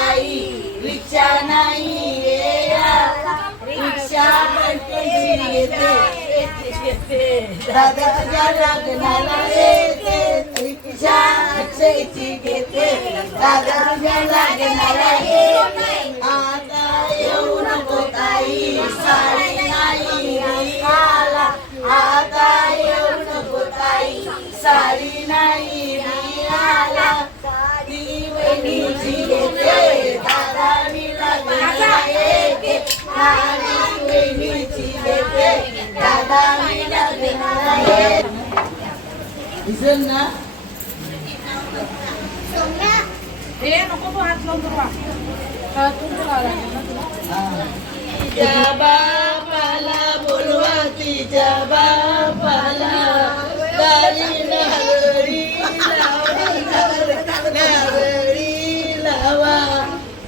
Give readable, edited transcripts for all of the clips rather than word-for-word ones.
ताई रिक्षा नाही रिक्षा दादा तुझ्या लग्नाला येते रिक्षा अक्षयची घेते दादा तुझ्या लग्नाला येते आता येऊ नको ताई साडी नाही रियाला आता येऊ नको ताई साडी नाही रियाला साडी वहिनीची घेते दादा मी लग्नाला येते साडी वहिनीची घेते दादा मी लग्नाला येते दिसेल ना हे नको तू हात लावून बघा तिच्या बापाला बोलवा तिच्या बापाला गाडी नारळी लावा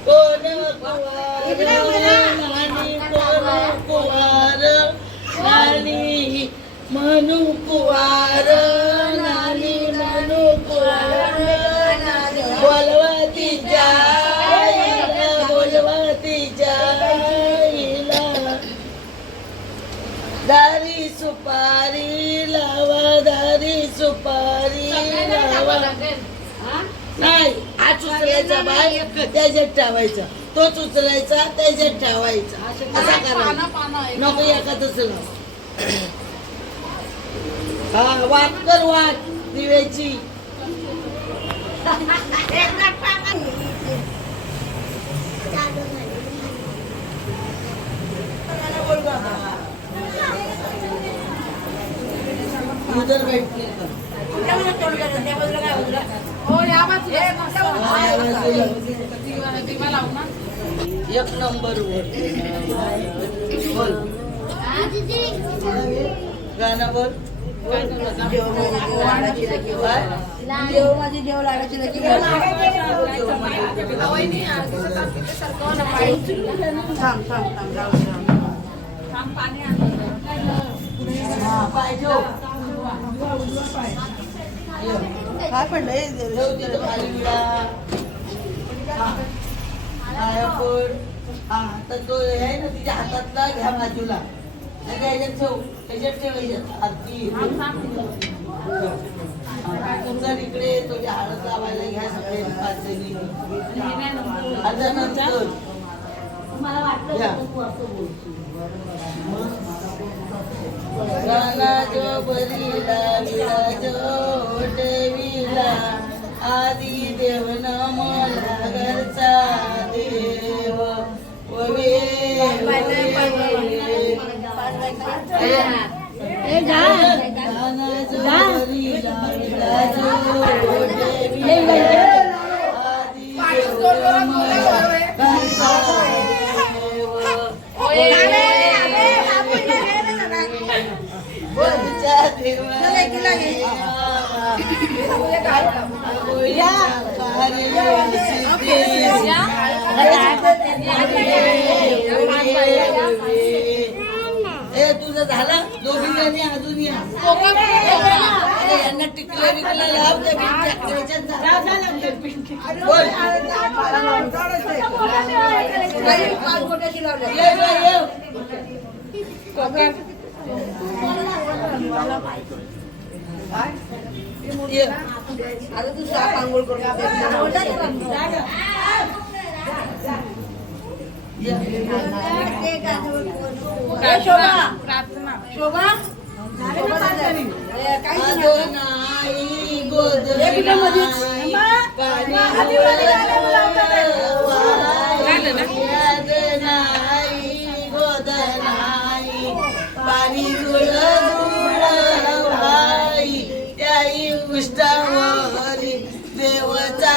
कोण कुवार नानी कोण कुवार नानी म्हणू कुवार नानी म्हणू कुवार बोलवा तिच्या बोलवा तिच्या दारी सुपारी लावा दारी सुपारी लावा नाही हात उचलायचा बाय त्याच्यात ठेवायचा तोच उचलायचा त्याच्यात ठेवायचा असा करायचा नको एखादच हा वाट कर वाट दिव्याची उधर बैठने का एक नंबर बोल गाणं बोल देव माझी देव लागायची लकी काय पडलंय तर तो आहे ना तिच्या हातातला घ्या बाजूला त्याच्यात ठेव त्याच्यात ठेवायच्यात आरती चल इकडे तुझ्या हळद लावायला घ्या सगळे 5 जणी आता नंतर गाना जो बरीला विला जो देवीला आदि देव मला घरचा देव ववे गाना जो बरीला विला जो देवीला आदि देव मला घरचा तुझं झालं दोघी जणी अजून या यांना टिकल्या विकल्या लाव आता तू साप आंघोळ करून शोभा पाणी त्याई उष्टावरी देवचा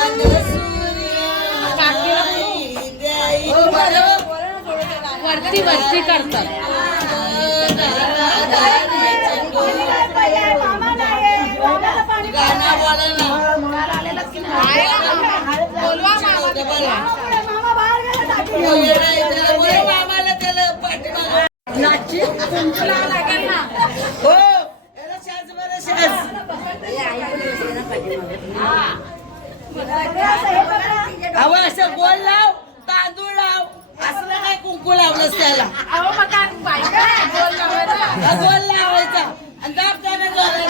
वरती वरती करतात गाणं बोला ना बोलवा मामाला त्याला पाठीमागे नाची लागेल ना हो याला शाज बरं शाज असं गोल लाव कुंकू लावलंस त्याला अहो मग बायका गोल लावायचा. गोल लावायचा आणि दाब त्याने जोराने.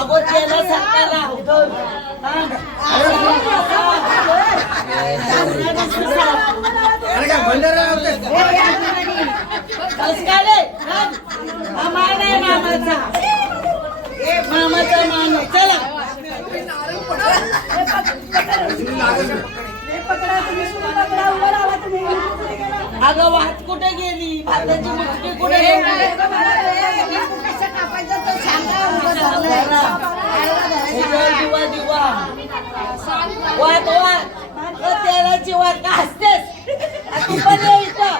अगो त्याला सारखा लाव. हा मान आहे मामाचा. मामाचा मान आहे. चला अगं वाट कुठे गेली? भाताची मुठकी कुठे गेली? दिवा दिवा वाट वाट तेलाची वाट का असतेस? तू पण ये इथं.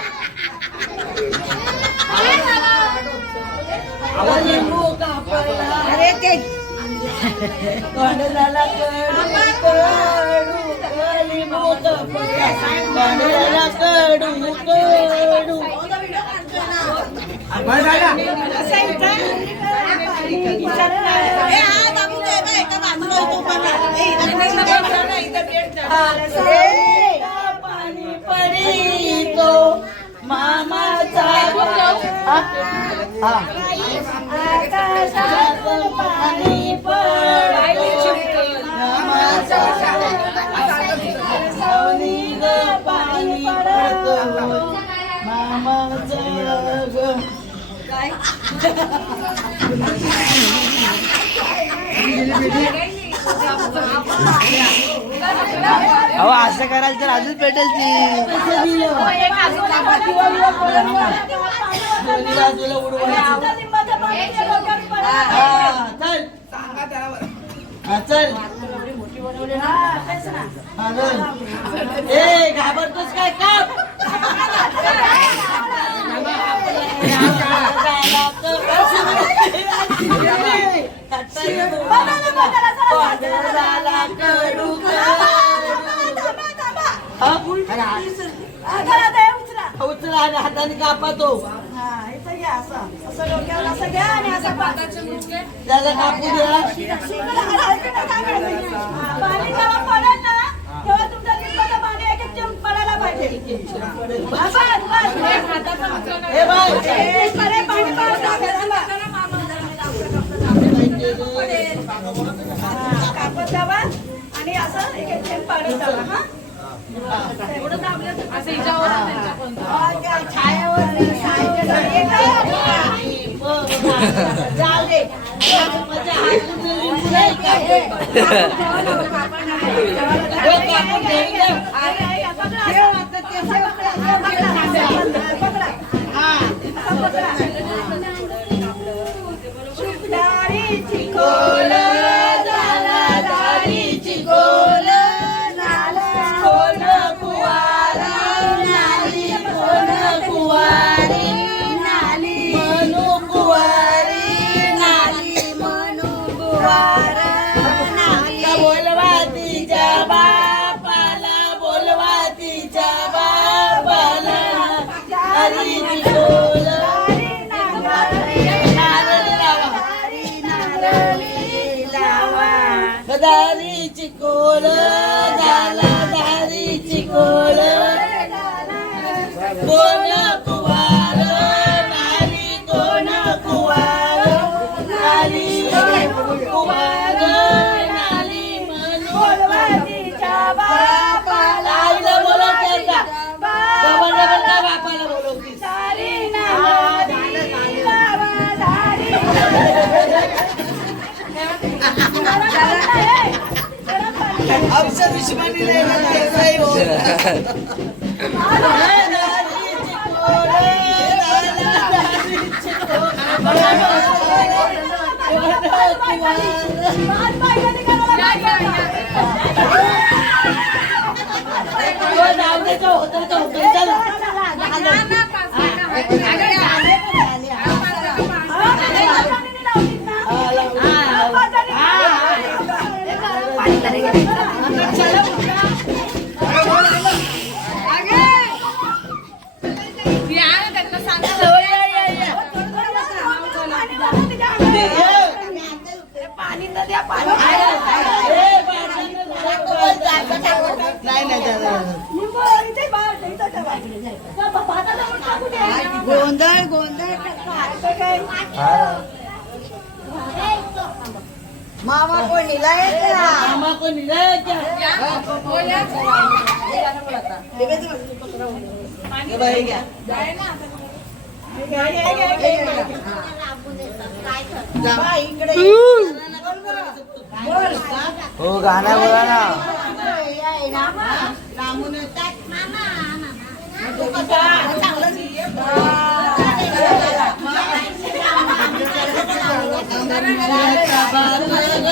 लिंबू कापला. अरे ते तोंडाला कडू लिंबू कापला. तोंडाला कडू पाणी पडितो मामाचा पाणी पडतो मामाचा पाणी पडतो मामाचा अहो असं करायचं तर अजून पेटेल ती. बाजूला उडवायचं. चल ए घाबरतोस काय काम? उचला आणि हाताने कापा तो. त्याला कापू द्या. हे बाय आणि असं एक एक थेंब पाडत जावा. हा असं हिच्यावर त्यांच्या पण. जाऊ दे. माझ्या हातून लिंबू नाही का? दारीची कोल झाला, दारीची कोल झाला, कोल कुवारी नाली, कोल कुवारी नाली, मनू कुवारी नाली, मनू कुवार नाली. बोलवा तिच्या बापाला, बोलवा तिच्या बापाला. दारीची कोल दारीची कोल झाला, दारीची कोल कोण कुवार नाली, कोण कुवार नाली, कुवार नाली बोलवातीच्या बापाला, आईला बोलवते का? डबल डबल का बापाला बोलवतीस? दारी नाली लावा, दारी आमच्या दुश्मनीला नाही होत. दारीची कोल झाला, दारीची नाही भाताचा मुठा कुठे आहे? गोंधळ गोंधळ आता काय? मामा कोण निघाय मामा कोण निघाय घ्या, घ्या, घ्या, घ्या. हो गाणं बोला ना.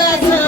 चांगलं